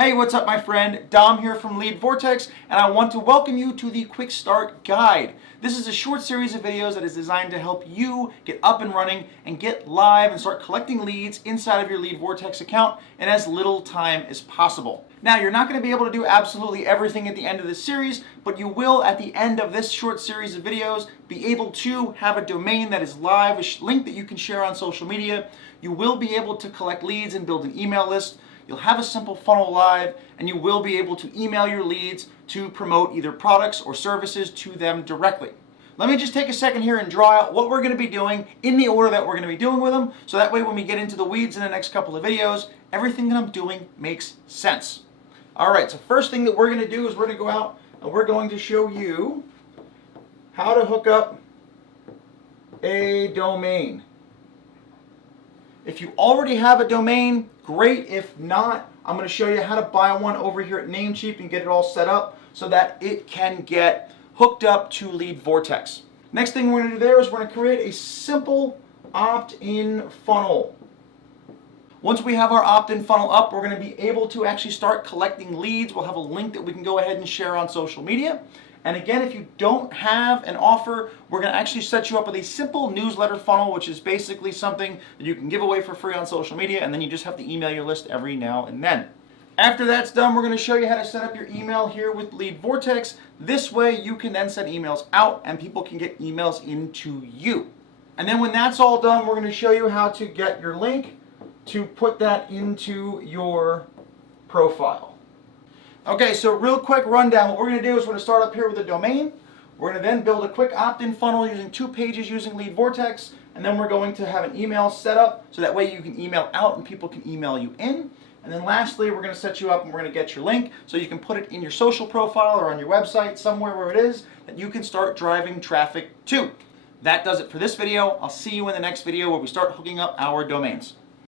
Hey, what's up, my friend? Dom here from Vortex, and I want to welcome you to the Quickstart Guide. This is a short series of videos that is designed to help you get up and running and get live and start collecting leads inside of your Vortex account in as little time as possible. Now, you're not going to be able to do absolutely everything at the end of this series, but you will, at the end of this short series of videos, be able to have a domain that is live, a link that you can share on social media. You will be able to collect leads and build an email list. You'll have a simple funnel live, and you will be able to email your leads to promote either products or services to them directly. Let me just take a second here and draw out what we're going to be doing in the order that we're going to be doing with them, so that way when we get into the weeds in the next couple of videos, everything that I'm doing makes sense. All right, so first thing that we're going to do is we're going to go out and we're going to show you how to hook up a domain. If you already have a domain, great. If not, I'm going to show you how to buy one over here at Namecheap and get it all set up so that it can get hooked up to Vortex. Next thing we're going to do there is we're going to create a simple opt-in funnel. Once we have our opt-in funnel up, we're going to be able to actually start collecting leads. We'll have a link that we can go ahead and share on social media. And again, if you don't have an offer, we're going to actually set you up with a simple newsletter funnel, which is basically something that you can give away for free on social media, and then you just have to email your list every now and then. After that's done, we're going to show you how to set up your email here with Vortex. This way, you can then send emails out, and people can get emails into you. And then when that's all done, we're going to show you how to get your link to put that into your profile. Okay, so real quick rundown. What we're going to do is we're going to start up here with a domain. We're going to then build a quick opt-in funnel using 2 pages using Vortex, and then we're going to have an email set up so that way you can email out and people can email you in. And then lastly, we're going to set you up and we're going to get your link so you can put it in your social profile or on your website, somewhere where it is that you can start driving traffic to. That does it for this video. I'll see you in the next video where we start hooking up our domains.